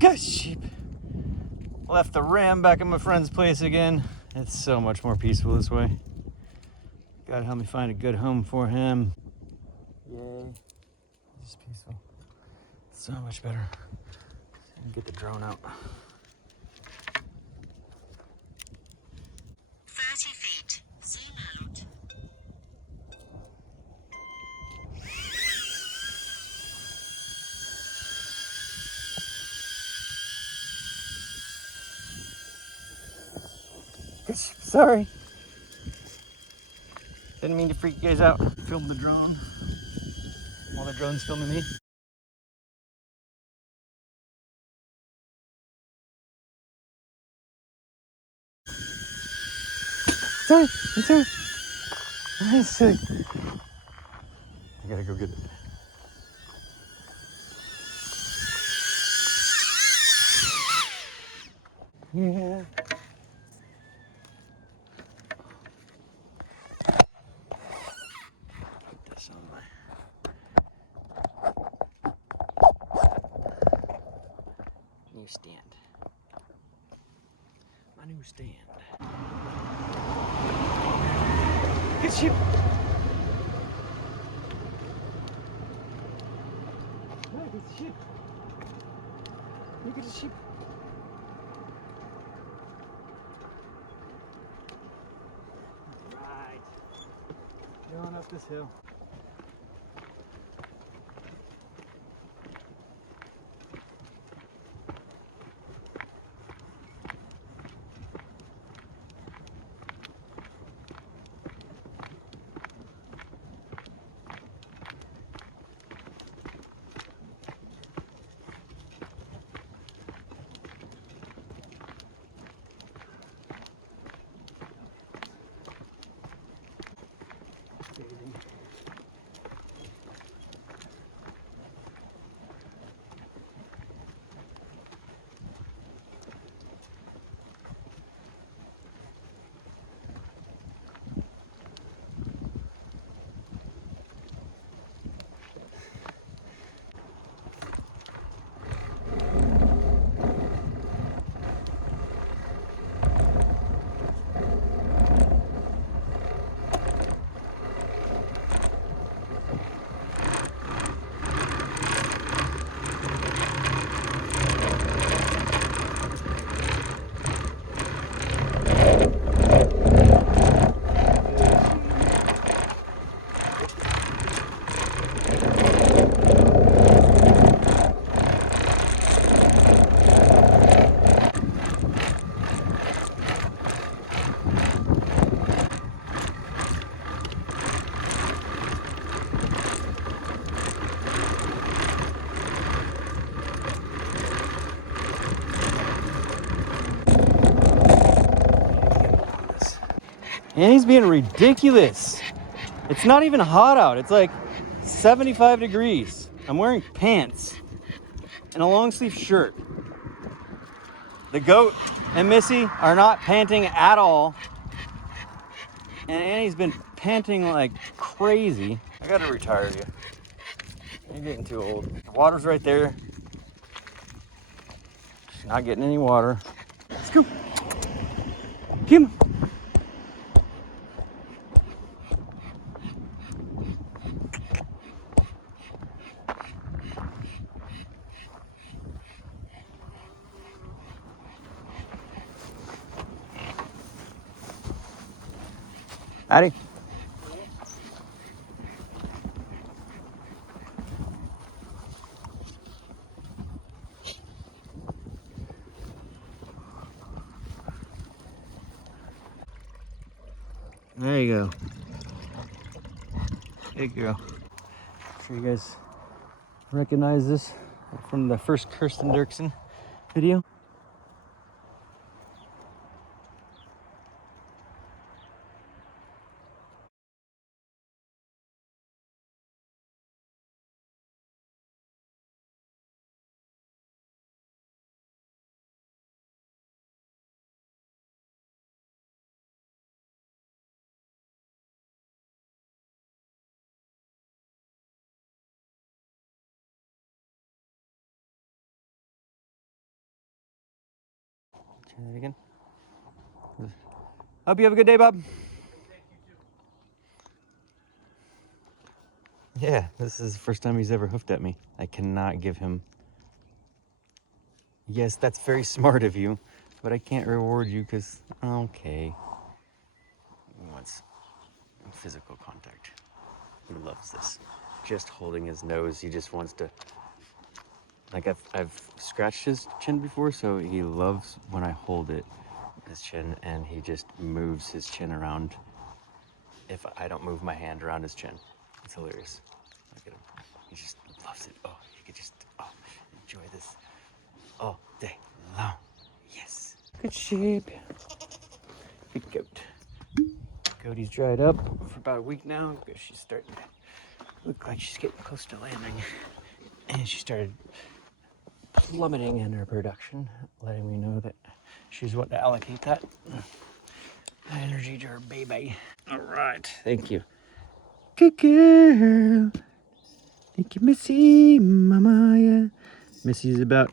Got sheep. Left the ram back at my friend's place again. It's so much more peaceful this way. God help me find a good home for him. Yay. It's peaceful. So much better. Get the drone out. 30 feet. Zoom out. Sorry. Didn't mean to freak you guys out. Filmed the drone while the drone's filming me. Sorry, I'm sorry. I'm sick. I gotta go get it. Yeah. Put this on my new stand. My new stand. Good sheep. Look, it's a sheep. Look at the sheep. Right. Going up this hill. And he's being ridiculous. It's not even hot out. It's like 75 degrees. I'm wearing pants and a long sleeve shirt. The goat and Missy are not panting at all. And Annie's been panting like crazy. I gotta retire you. You're getting too old. The water's right there. She's not getting any water. Let's go. Kim. Addie. There you go. Good girl. I'm sure you guys recognize this from the first Kirsten Dirksen video. Again. Hope you have a good day, Bob. Yeah, this is the first time he's ever hoofed at me. I cannot give him. Yes, that's very smart of you, but I can't reward you because, okay. He wants physical contact. He loves this. Just holding his nose, he just wants to. Like I've scratched his chin before, so he loves when I hold it, his chin, and he just moves his chin around if I don't move my hand around his chin. It's hilarious. Look at him. He just loves it. Oh, he could just enjoy this all day long. Yes. Good sheep. Good goat. Cody's dried up for about a week now because she's starting to look like she's getting close to landing. And she started plummeting in her production, letting me know that she's wanting to allocate that energy to her baby. All right. Thank you. Good girl. Thank you, Missy, Mama. Yeah. Missy's about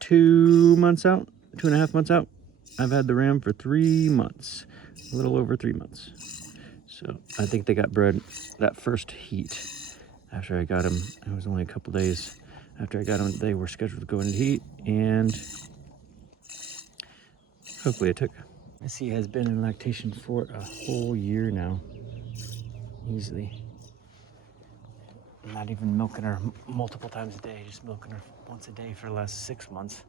2 months out, 2.5 months out. I've had the ram for 3 months, a little over 3 months. So I think they got bred that first heat after I got them. It was only a couple days after I got them. They were scheduled to go into heat, and hopefully it took. Missy has been in lactation for a whole year now, easily. I'm not even milking her multiple times a day, just milking her once a day for the last 6 months.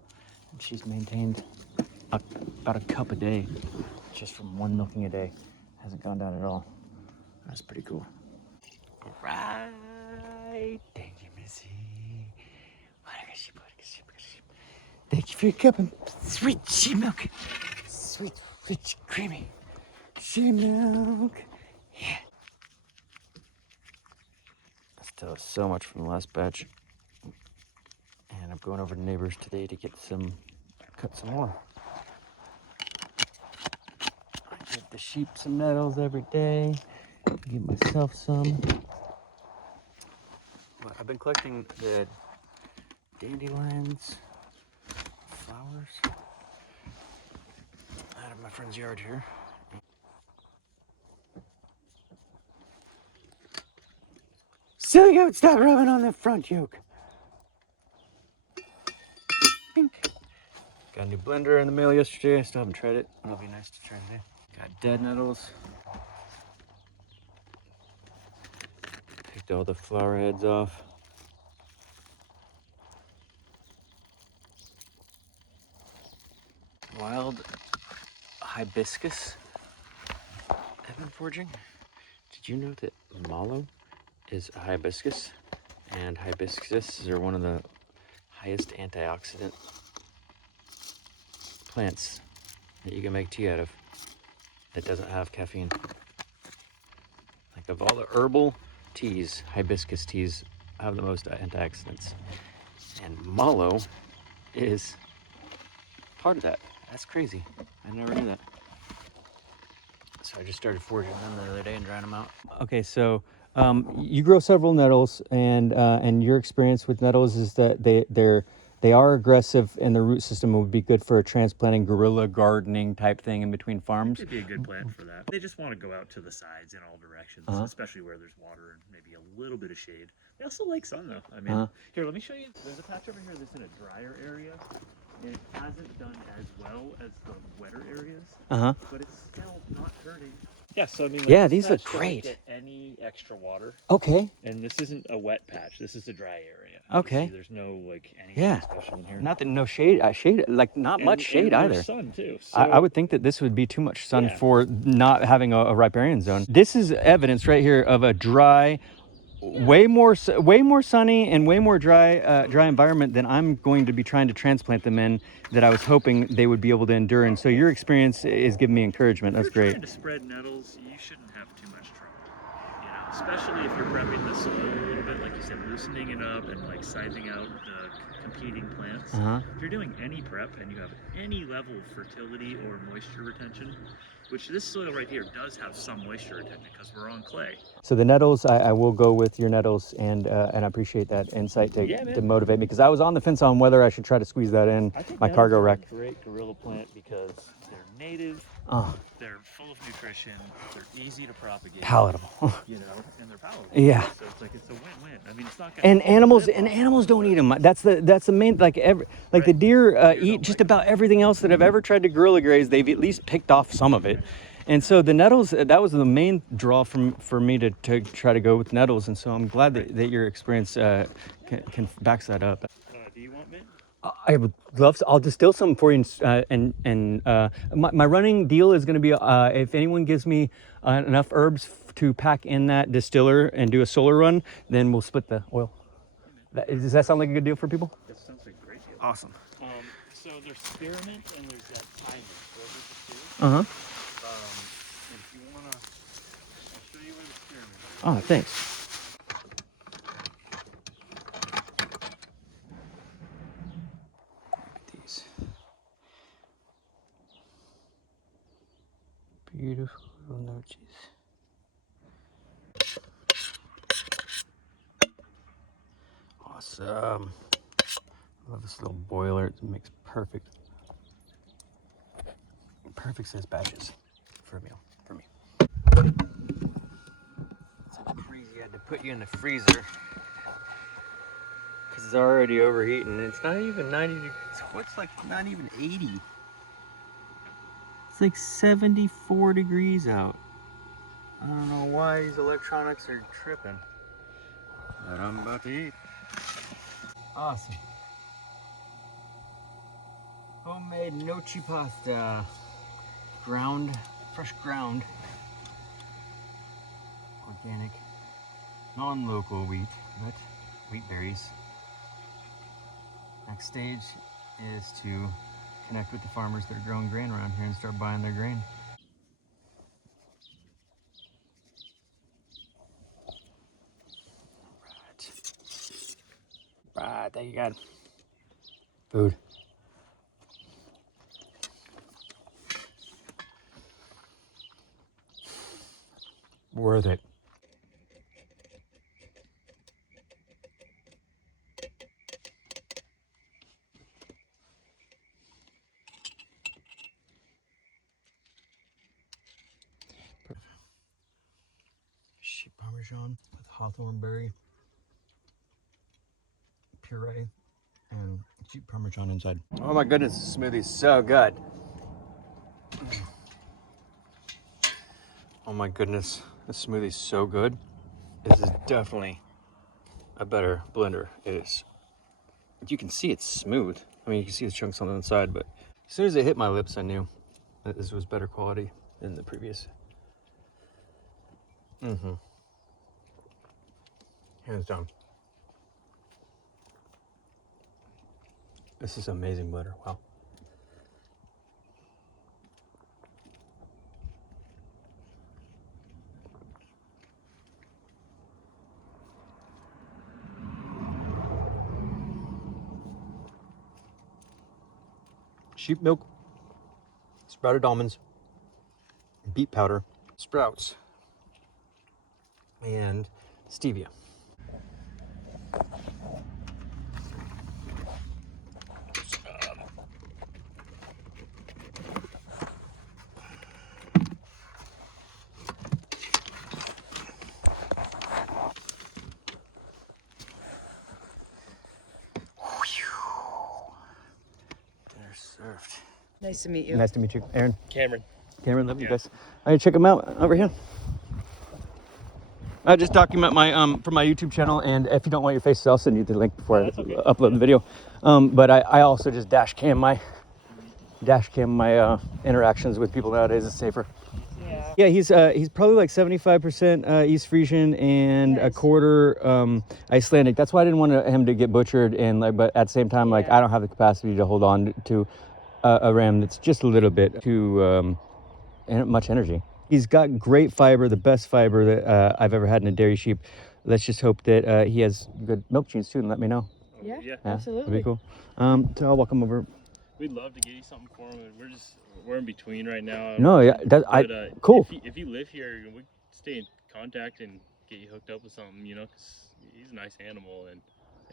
And she's maintained about a cup a day, just from one milking a day. Hasn't gone down at all. That's pretty cool. All right. Thank you, Missy. Thank you for your cup of sweet sheep milk. Sweet, rich, creamy sheep milk. Yeah. Still have so much from the last batch. And I'm going over to neighbors today to get cut some more. I give the sheep some nettles every day. Give myself some. But I've been collecting the dandelions, flowers, out of my friend's yard here. Silly goat, stop rubbing on the front yoke. Pink. Got a new blender in the mail yesterday. I still haven't tried it. It'll be nice to try today. Got dead nettles. Picked all the flower heads off. Wild hibiscus I've been foraging. Did you know that mallow is a hibiscus? And hibiscuses are one of the highest antioxidant plants that you can make tea out of that doesn't have caffeine. Like of all the herbal teas, hibiscus teas have the most antioxidants. And mallow is part of that. That's crazy. I never knew that. So I just started foraging them the other day and drying them out. Okay, so you grow several nettles, and your experience with nettles is that they are aggressive, and the root system would be good for a transplanting guerrilla gardening type thing in between farms. It'd be a good plant for that. They just want to go out to the sides in all directions, especially where there's water and maybe a little bit of shade. They also like sun, though. I mean, here, let me show you. There's a patch over here that's in a drier area, and it hasn't done as well as the wetter areas, but it's still not hurting. Yeah, so I mean, like, yeah, these look great. Get any extra water. Okay. And this isn't a wet patch. This is a dry area. Okay. See, there's no like anything special in here. Not that no shade, like not much shade and either. Sun too. So, I would think that this would be too much sun for not having a riparian zone. This is evidence right here of a dry, way more sunny and way more dry environment than I'm going to be trying to transplant them in, that I was hoping they would be able to endure. And so your experience is giving me encouragement. That's great. Trying to spread nettles, you shouldn't have too much trouble. You know, especially if you're prepping the soil a little bit, like you said, loosening it up and like sizing out the competing plants. If you're doing any prep and you have any level of fertility or moisture retention, which this soil right here does have some moisture retention because we're on clay. So the nettles, I will go with your nettles, and I appreciate that insight to motivate me, because I was on the fence on whether I should try to squeeze that in my cargo rack. A great guerrilla plant because they're native, they're full of nutrition, they're easy to propagate, Palatable. you know, and they're palatable. Yeah. So it's like it's a win-win. I mean, it's not gonna Animals don't eat them. That's the main, like the deer eat just about everything else that I've ever tried to guerrilla graze. They've at least picked off some of it. And so the nettles, that was the main draw for me to try to go with nettles. And so I'm glad that your experience can backs that up. do you want mint? I would love to. I'll distill some for you, and my running deal is going to be if anyone gives me enough herbs to pack in that distiller and do a solar run, then we'll split the oil. Does that sound like a good deal for people? That sounds like a great deal. Awesome. So there's spearmint and there's that pine mint. Those are the two. If you wanna, I'll show you where the spearmint is. Oh, thanks. These beautiful little notes. Awesome. Love this little boiler. It makes perfect size batches for a meal for me. It's crazy I had to put you in the freezer because it's already overheating. It's not even 90 degrees. What's like not even 80? It's like 74 degrees out. I don't know why these electronics are tripping, but I'm about to eat. Awesome. Homemade noci pasta. Fresh ground. Organic, non-local wheat, but wheat berries. Next stage is to connect with the farmers that are growing grain around here and start buying their grain. Right, there you go. Food. Worth it. Sheep parmesan with hawthorn berry puree and sheep parmesan inside. Oh my goodness, this smoothie's so good. Oh my goodness, this smoothie's so good. This is definitely a better blender. It is. You can see it's smooth. I mean, you can see the chunks on the inside, but as soon as it hit my lips, I knew that this was better quality than the previous. Hands down. This is amazing blender. Wow. Sheep milk, sprouted almonds, beet powder, sprouts, and stevia. Dinner served. Nice to meet you. Nice to meet you, Aaron. Cameron. Cameron, love you guys. All right, check them out over here. I just document my for my YouTube channel, and if you don't want your face, I'll send you the link before I upload the video. But I also just dash cam my interactions with people nowadays. It's safer. Yeah, he's probably like 75% East Frisian and a quarter Icelandic. That's why I didn't want him to get butchered, and but at the same time, like I don't have the capacity to hold on to a ram that's just a little bit too much energy. He's got great fiber, the best fiber that I've ever had in a dairy sheep. Let's just hope that he has good milk genes too, and let me know. Yeah, absolutely. That'd be cool. So I'll walk them over. We'd love to get you something for him. We're in between right now. No, yeah, cool. If you live here, we stay in contact and get you hooked up with something, you know, because he's a nice animal and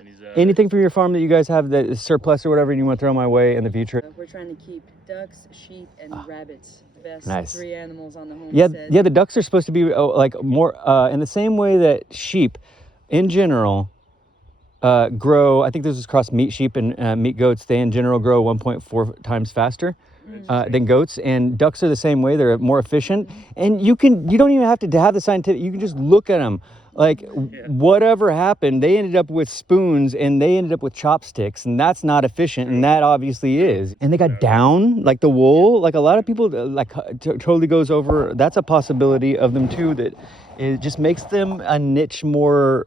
he's Anything from your farm that you guys have that is surplus or whatever, and you want to throw my way in the future? We're trying to keep ducks, sheep, and rabbits. The best Nice. 3 animals on the homestead. Yeah. The ducks are supposed to be like more in the same way that sheep, in general, grow. I think this is cross meat sheep and meat goats. They in general grow 1.4 times faster than goats, and ducks are the same way. They're more efficient, and you don't even have to have the scientific. You can just look at them. Like whatever happened, they ended up with spoons and they ended up with chopsticks, and that's not efficient, and that obviously is. And they got down, like the wool, like a lot of people totally goes over. That's a possibility of them too. That it just makes them a niche more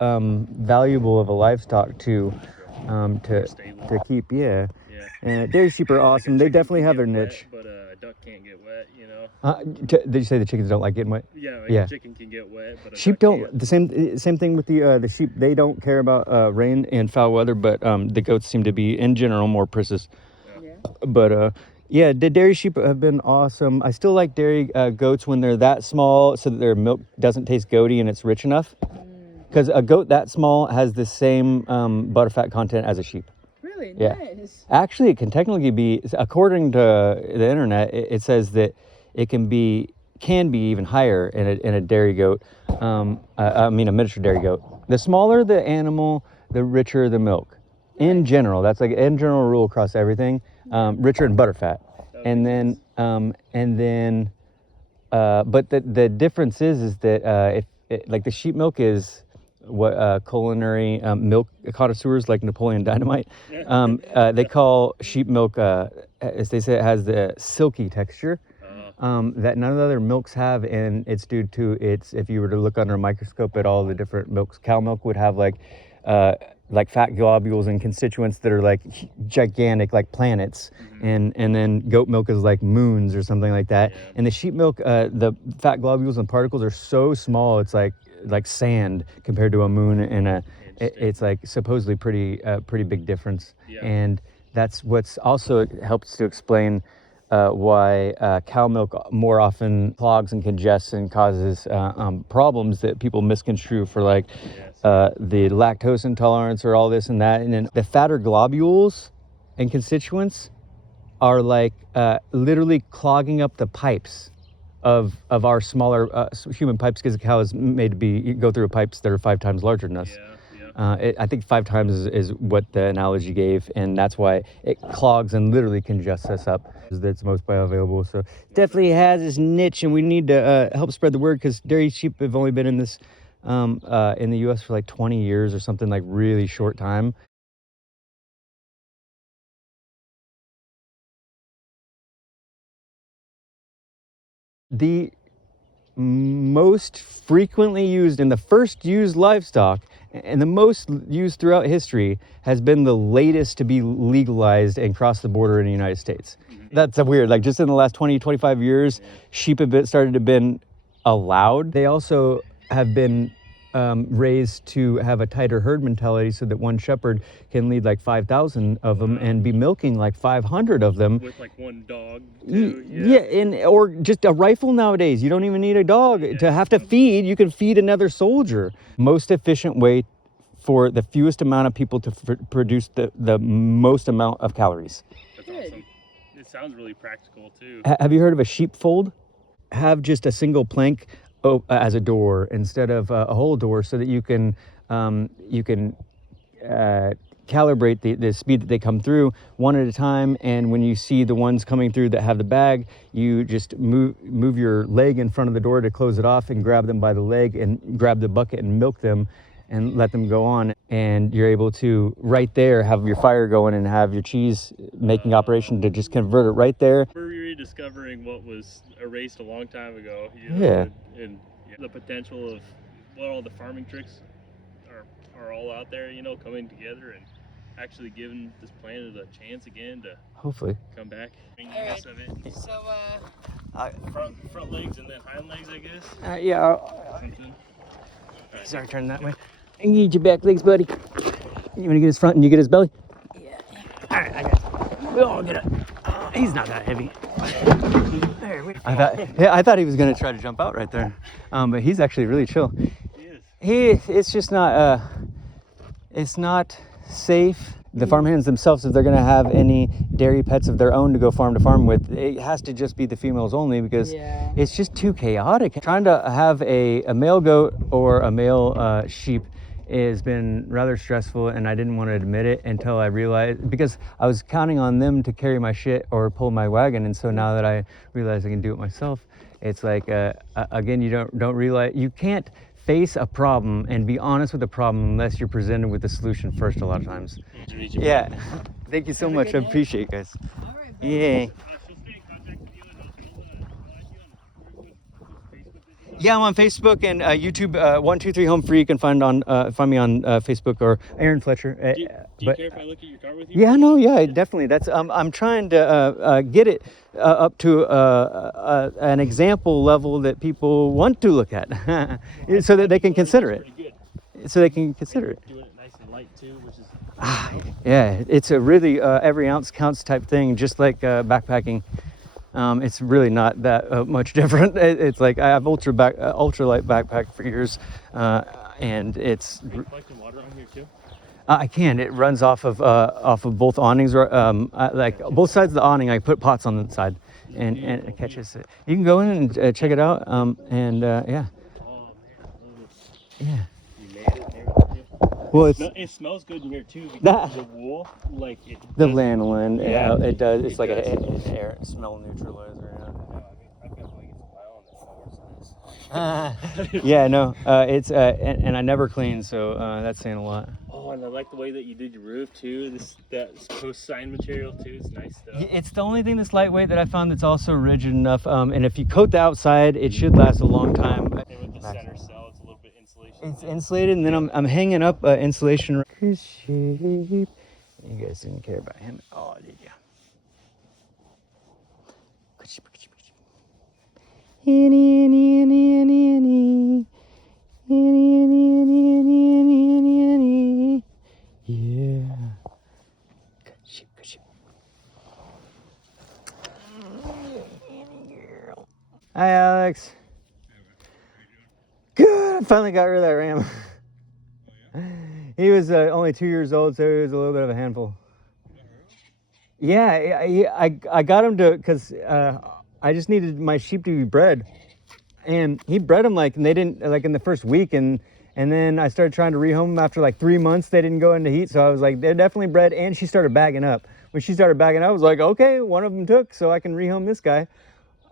valuable of a livestock to keep. Yeah. And dairy sheep are awesome. They definitely have their niche. But a duck can't get wet, you know. Did you say the chickens don't like getting wet? Yeah, a chicken can get wet, but a sheep duck don't. can't. The same thing with the sheep. They don't care about rain and foul weather, but the goats seem to be in general more precious. Yeah. But yeah, the dairy sheep have been awesome. I still like dairy goats when they're that small, so that their milk doesn't taste goaty and it's rich enough. Because a goat that small has the same butterfat content as a sheep. Really? Yeah. Nice. Actually, it can technically be, according to the internet, it says that it can be even higher in a dairy goat. I mean, a miniature dairy goat. The smaller the animal, the richer the milk. In general, that's like in general rule across everything. Richer in butterfat, but the difference is that like the sheep milk is what culinary milk connoisseurs like Napoleon Dynamite, they call sheep milk, as they say, it has the silky texture that none of the other milks have, and it's due to if you were to look under a microscope at all the different milks, cow milk would have like fat globules and constituents that are like gigantic, like planets, and then goat milk is like moons or something like that. And the sheep milk, the fat globules and particles are so small, it's like sand compared to a moon, and it's like supposedly pretty big difference. And that's what's also helps to explain why cow milk more often clogs and congests and causes problems that people misconstrue for like the lactose intolerance or all this and that. And then the fatter globules and constituents are like literally clogging up the pipes of our smaller human pipes, because a cow is made to go through pipes that are 5 times larger than us. I think 5 times is what the analogy gave, and that's why it clogs and literally congests us up. That's most bioavailable, so definitely has its niche, and we need to help spread the word, because dairy sheep have only been in this in the U.S. for like 20 years or something, like really short time. The most frequently used and the first used livestock and the most used throughout history has been the latest to be legalized and cross the border in the United States. That's weird. Like just in the last 20-25 years, sheep have started to been allowed. They also have been raised to have a tighter herd mentality, so that one shepherd can lead like 5,000 of them and be milking like 500 of them with like one dog too. Or just a rifle nowadays. You don't even need a dog to have to feed. You can feed another soldier. Most efficient way for the fewest amount of people to produce the most amount of calories. That's awesome. It sounds really practical too. Have you heard of a sheepfold? Have just a single plank as a door instead of a whole door, so that you can calibrate the speed that they come through one at a time. And when you see the ones coming through that have the bag, you just move your leg in front of the door to close it off and grab them by the leg and grab the bucket and milk them and let them go on. And you're able to right there have your fire going and have your cheese making operation to just convert it right there. We're rediscovering what was erased a long time ago. You know, and the potential of what all the farming tricks are all out there, you know, coming together and actually giving this planet a chance again to hopefully come back. All right. Of it. So front legs and then hind legs, I guess. Sorry, turn that way. I need your back legs, buddy. You want to get his front and you get his belly? Yeah. All right, I got it. We'll all get it. He's not that heavy. There, I thought he was gonna try to jump out right there, but he's actually really chill. It's just not. It's not safe. The farmhands themselves, if they're gonna have any dairy pets of their own to go farm to farm with, it has to just be the females only because it's just too chaotic. Trying to have a male goat or a male sheep has been rather stressful, and I didn't want to admit it until I realized, because I was counting on them to carry my shit or pull my wagon, and so now that I realize I can do it myself, it's like again, you don't realize you can't face a problem and be honest with the problem unless you're presented with the solution first a lot of times. Yeah. Thank you so much. I appreciate it, guys. All right, Yay. Yeah, I'm on Facebook and YouTube. 123 Home Free. You can find me on Facebook or Aaron Fletcher. Do you care if I look at your car with you? Yeah, no, yeah, definitely. That's I'm trying to get it up to an example level that people want to look at, so that they can consider it. So they can consider it. Doing it nice and light too, which is. Yeah, it's a really every ounce counts type thing, just like backpacking. It's really not that much different. It's like I have ultralight backpack for years, and it's. Are you collecting water on here too? I can. It runs off of both awnings. Like both sides of the awning, I put pots on the side, and it catches it. You can go in and check it out. Yeah. Oh man, Yeah. you made it and everything. Well, it smells good in here too because the wool, like it. The lanolin. Yeah, it does. It's like does. an air smell neutralizer. Yeah, no. It's and I never clean, so that's saying a lot. Oh, and I like the way that you did your roof too. That post sign material too. It's nice stuff. It's the only thing that's lightweight that I found that's also rigid enough. And if you coat the outside, it should last a long time. And with the center cell, it's a little bit insulation. It's insulated, and then I'm hanging up insulation. You guys didn't care about him. Oh, did you? Yeah. Hi, Alex. Good. I finally got rid of that ram. He was only 2 years old, so he was a little bit of a handful. Yeah, I got him to, because I just needed my sheep to be bred. And he bred them and they didn't, in the first week. And then I started trying to rehome them after 3 months. They didn't go into heat. So I was like, they're definitely bred. And she started bagging up. When she started bagging up, I was like, okay, one of them took, so I can rehome this guy.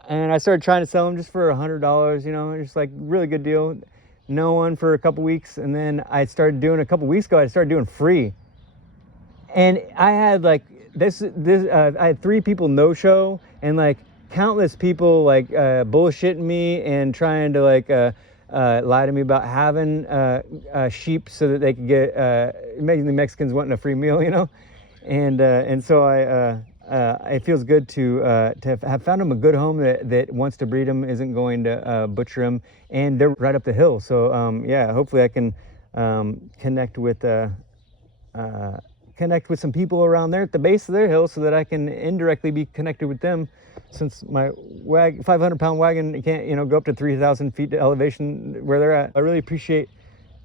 And I started trying to sell them just for $100, just really good deal. No one for a couple weeks. And then I started doing, a couple weeks ago, I started doing free. And I had I had 3 people no show, and countless people bullshitting me and trying to lie to me about having sheep so that they could get making the Mexicans wanting a free meal, and so it feels good to have found them a good home that wants to breed them, isn't going to butcher them, and they're right up the hill. So yeah, hopefully I can connect with connect with some people around there at the base of their hill so that I can indirectly be connected with them, since my 500-pound wagon can't go up to 3,000 feet to elevation where they're at. I really appreciate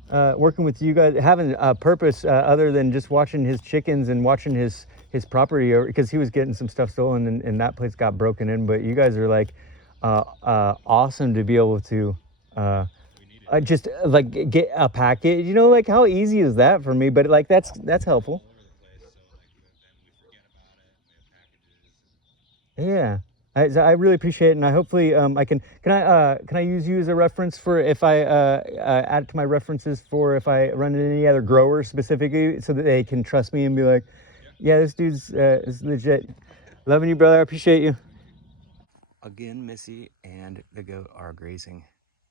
working with you guys, having a purpose other than just watching his chickens and watching his property, because he was getting some stuff stolen and that place got broken in. But you guys are awesome to be able to just get a package, how easy is that for me? But that's helpful. Yeah, I really appreciate it, and I hopefully I can I use you as a reference for if I add it to my references for if I run into any other growers specifically, so that they can trust me and be like, yeah, this dude's is legit. Loving you, brother. I appreciate you. Again, Missy and the goat are grazing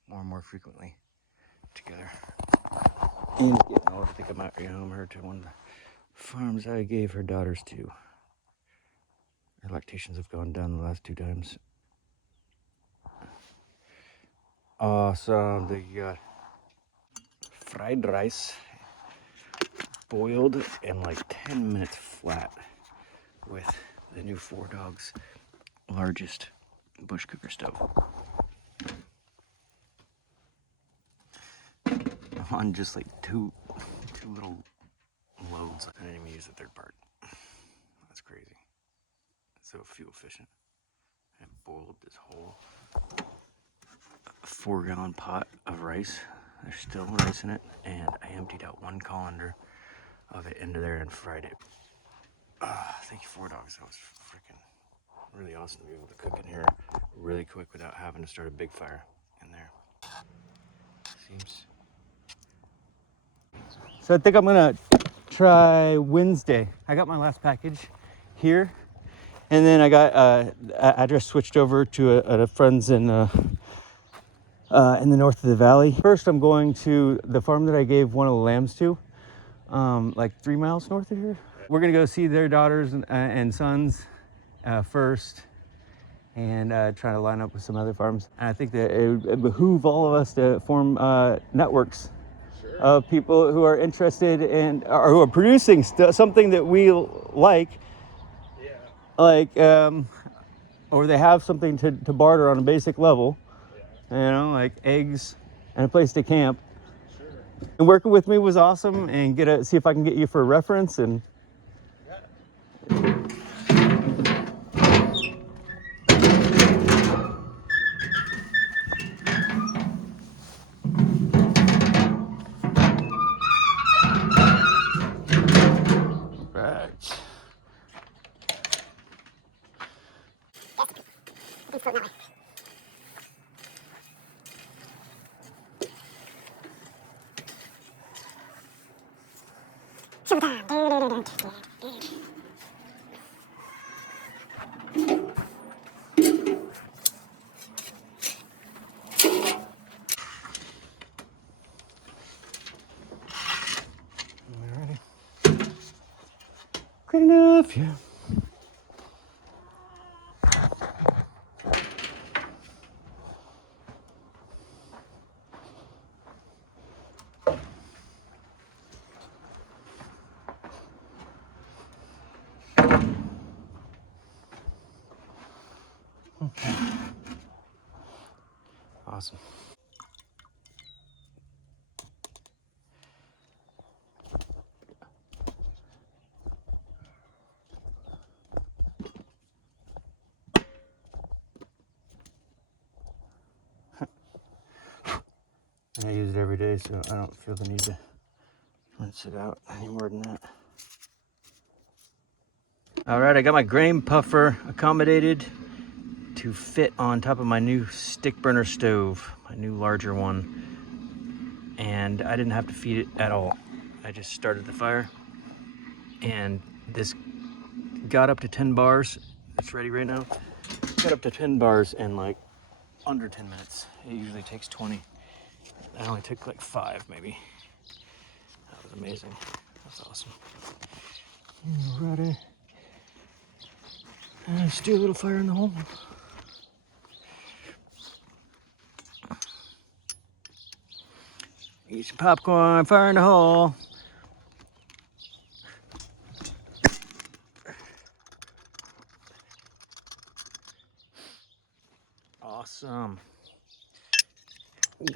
more and more frequently together. And I think I might rehome her to one of the farms I gave her daughters to. Her lactations have gone down the last 2 times. Awesome. They got fried rice, boiled in like 10 minutes flat with the new 4Dogs largest bush cooker stove. On just like two little loads. I didn't even use the third part. That's crazy. It's so fuel efficient. I boiled this whole 4-gallon pot of rice. There's still rice in it, and I emptied out 1 colander of it into there and fried it. Thank you, 4Dogs. That was freaking really awesome to be able to cook in here really quick without having to start a big fire in there. Seems. So I think I'm gonna try Wednesday. I got my last package here, and then I got address switched over to a friend's in the north of the valley. First, I'm going to the farm that I gave one of the lambs to, like 3 miles north of here. We're gonna go see their daughters and sons first, and try to line up with some other farms. And I think that it would behoove all of us to form networks of people who are interested in or who are producing something that we like, or they have something to barter on a basic level, you know, like eggs and a place to camp. And working with me was awesome, and see if I can get you for a reference. And right. Good enough, yeah. Awesome. I use it every day, so I don't feel the need to rinse it out any more than that. All right, I got my grain puffer accommodated to fit on top of my new stick burner stove, my new larger one. And I didn't have to feed it at all. I just started the fire, and this got up to 10 bars. It's ready right now. Got up to 10 bars in like under 10 minutes. It usually takes 20. I only took like 5 maybe. That was amazing. That's awesome. Alrighty. Let's do a little fire in the hole. Eat some popcorn, fire in the hole. Awesome. Ooh.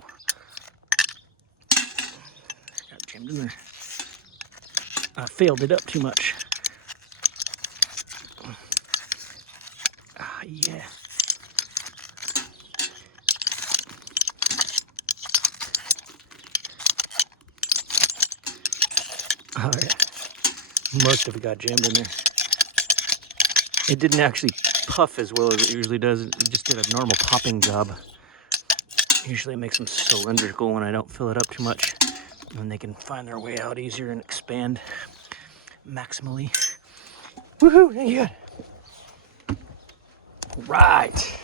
Got jammed in there. I failed it up too much. Ah, yeah. Oh, yeah. Most of it got jammed in there. It didn't actually puff as well as it usually does. It just did a normal popping job. Usually it makes them cylindrical when I don't fill it up too much, and they can find their way out easier and expand maximally. Woohoo! Thank you. Right.